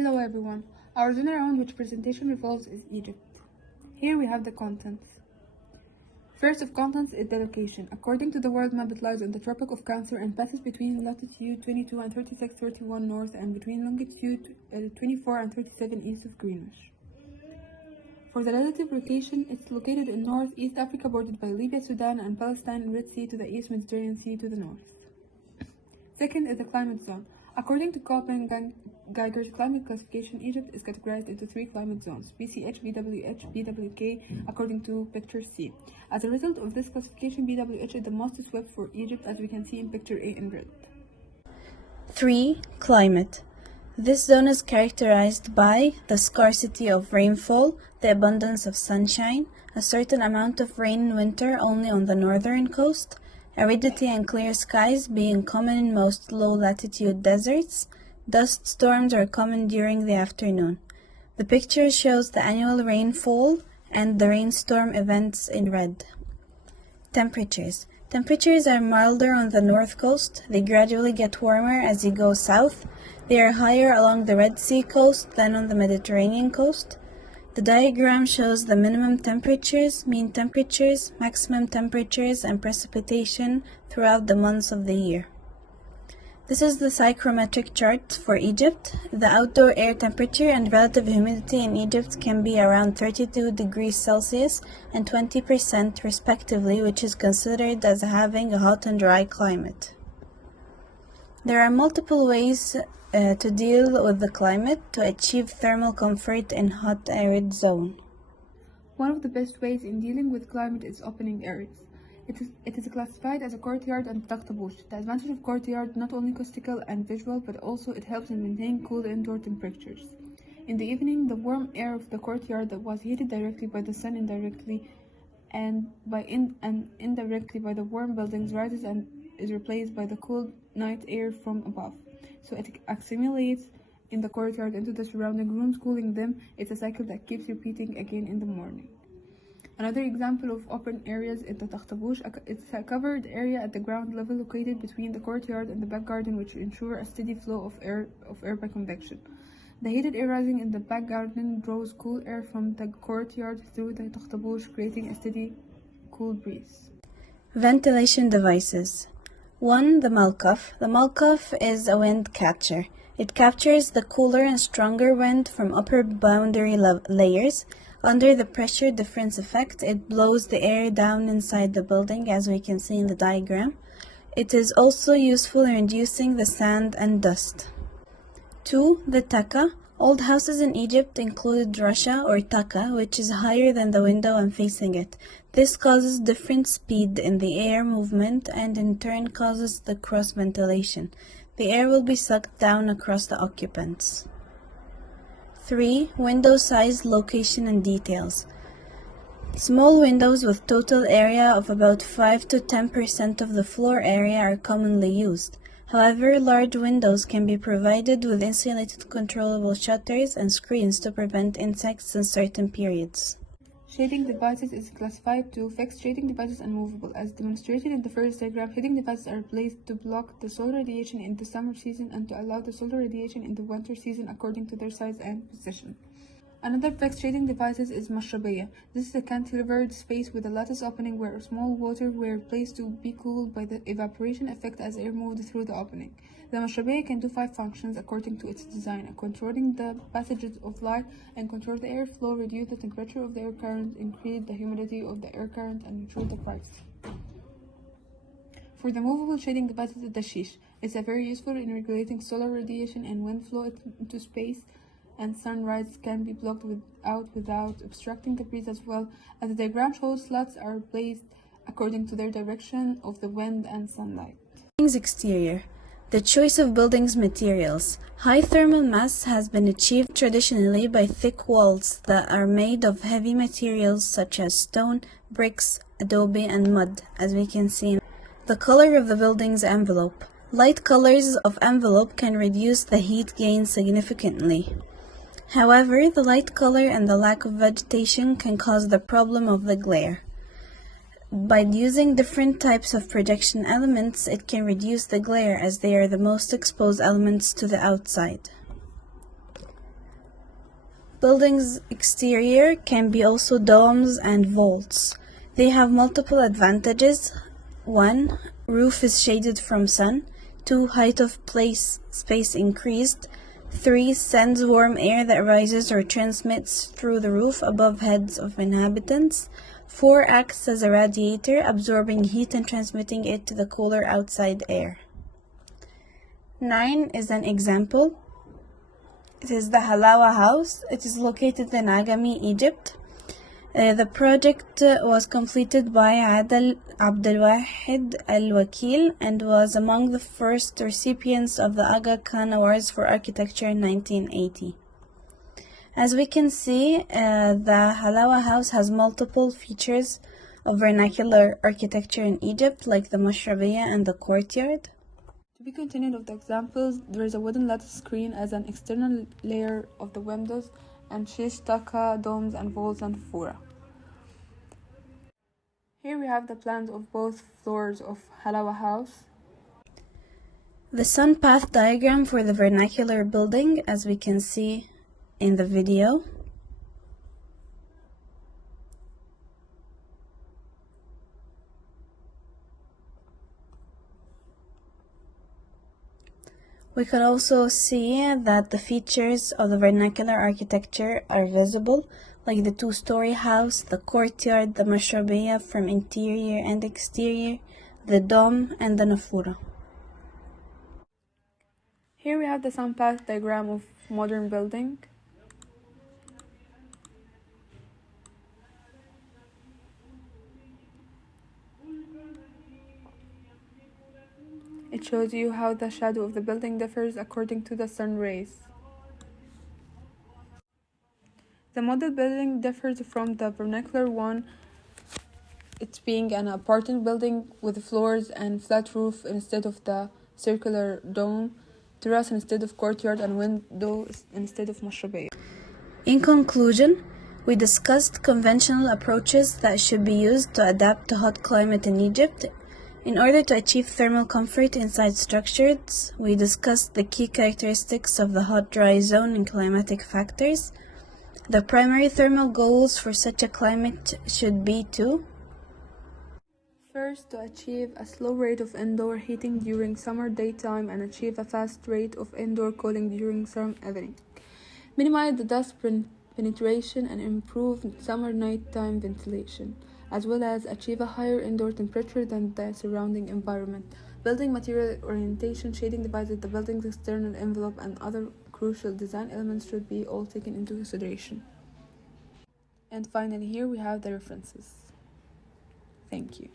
Hello everyone. Our zone around which presentation revolves is Egypt. Here we have the contents. First of contents is the location. According to the world map, it lies on the Tropic of Cancer and passes between latitude 22 and 36.31 north and between longitude 24 and 37 east of Greenwich. For the relative location, it's located in northeast Africa, bordered by Libya, Sudan, and Palestine, and Red Sea to the east, Mediterranean Sea to the north. Second is the climate zone. According to Köppen-Geiger's climate classification, Egypt is categorized into 3 climate zones: BCH, BWH, BWK, according to picture C. As a result of this classification, BWH is the most swept for Egypt, as we can see in picture A in red. 3. Climate. This zone is characterized by the scarcity of rainfall, the abundance of sunshine, a certain amount of rain in winter only on the northern coast, aridity and clear skies being common in most low-latitude deserts. Dust storms are common during the afternoon. The picture shows the annual rainfall and the rainstorm events in red. Temperatures. Temperatures are milder on the north coast. They gradually get warmer as you go south. They are higher along the Red Sea coast than on the Mediterranean coast. The diagram shows the minimum temperatures, mean temperatures, maximum temperatures, and precipitation throughout the months of the year. This is the psychrometric chart for Egypt. The outdoor air temperature and relative humidity in Egypt can be around 32 degrees Celsius and 20% respectively, which is considered as having a hot and dry climate. There are multiple ways to deal with the climate to achieve thermal comfort in hot arid zone. One of the best ways in dealing with climate is opening areas. It is classified as a courtyard and takhtabush. The advantage of courtyard not only acoustical and visual, but also it helps in maintaining cool indoor temperatures. In the evening, the warm air of the courtyard that was heated directly by the sun indirectly and indirectly by the warm buildings rises and is replaced by the cool night air from above. So it accumulates in the courtyard into the surrounding rooms, cooling them. It's a cycle that keeps repeating again in the morning. Another example of open areas is the takhtabush. It's a covered area at the ground level located between the courtyard and the back garden, which ensure a steady flow of air by convection. The heated air rising in the back garden draws cool air from the courtyard through the takhtabush, creating a steady, cool breeze. Ventilation devices. 1. The Malkaf. The Malkaf is a wind catcher. It captures the cooler and stronger wind from upper boundary layers. Under the pressure difference effect, it blows the air down inside the building, as we can see in the diagram. It is also useful in reducing the sand and dust. 2. The Taka. Old houses in Egypt included rasha or taka, which is higher than the window and facing it. This causes different speed in the air movement and in turn causes the cross ventilation. The air will be sucked down across the occupants. 3. Window size, location, and details. Small windows with total area of about 5 to 10% of the floor area are commonly used. However, large windows can be provided with insulated controllable shutters and screens to prevent insects in certain periods. Shading devices is classified to fixed shading devices and movable. As demonstrated in the first diagram, shading devices are placed to block the solar radiation in the summer season and to allow the solar radiation in the winter season according to their size and position. Another fixed shading device is mashrabiyya. This is a cantilevered space with a lattice opening where small water were placed to be cooled by the evaporation effect as air moved through the opening. The mashrabiyya can do 5 functions according to its design: controlling the passages of light and control the airflow, reduce the temperature of the air current, increase the humidity of the air current, and control the price. For the movable shading device is the shish. It's very useful in regulating solar radiation and wind flow into space, and sunrise can be blocked without obstructing the breeze as well. As the diagram shows, slats are placed according to their direction of the wind and sunlight. Buildings exterior. The choice of buildings materials. High thermal mass has been achieved traditionally by thick walls that are made of heavy materials such as stone, bricks, adobe, and mud, as we can see. The color of the building's envelope. Light colors of envelope can reduce the heat gain significantly. However, the light color and the lack of vegetation can cause the problem of the glare. By using different types of projection elements, it can reduce the glare as they are the most exposed elements to the outside. Buildings' exterior can be also domes and vaults. They have multiple advantages. 1. Roof is shaded from sun. 2. Height of space increased. 3. Sends warm air that rises or transmits through the roof above heads of inhabitants. 4. Acts as a radiator, absorbing heat and transmitting it to the cooler outside air. 9 is an example. It is the Halawa House. It is located in Agami, Egypt. The project was completed by Adel Abdelwahid Al-Wakil and was among the first recipients of the Aga Khan Awards for Architecture in 1980. As we can see, the Halawa House has multiple features of vernacular architecture in Egypt, like the Mashrabiyya and the courtyard. To be continued with the examples, there is a wooden lattice screen as an external layer of the windows, and shish taka, domes and vaults and fura. Here we have the plans of both floors of Halawa House. The sun path diagram for the vernacular building, as we can see in the video. We can also see that the features of the vernacular architecture are visible, like the two-story house, the courtyard, the mashrabiyya from interior and exterior, the dome, and the nafura. Here we have the sun path diagram of modern building. It shows you how the shadow of the building differs according to the sun rays. The model building differs from the vernacular one, it being an apartment building with floors and flat roof instead of the circular dome, terrace instead of courtyard, and windows instead of mashrabiyya. In conclusion, we discussed conventional approaches that should be used to adapt to hot climate in Egypt. In order to achieve thermal comfort inside structures, we discussed the key characteristics of the hot-dry zone and climatic factors. The primary thermal goals for such a climate should be to: first, to achieve a slow rate of indoor heating during summer daytime and achieve a fast rate of indoor cooling during summer evening. Minimize the dust penetration and improve summer nighttime ventilation, as well as achieve a higher indoor temperature than the surrounding environment. Building material orientation, shading devices, the building's external envelope, and other crucial design elements should be all taken into consideration. And finally, here we have the references. Thank you.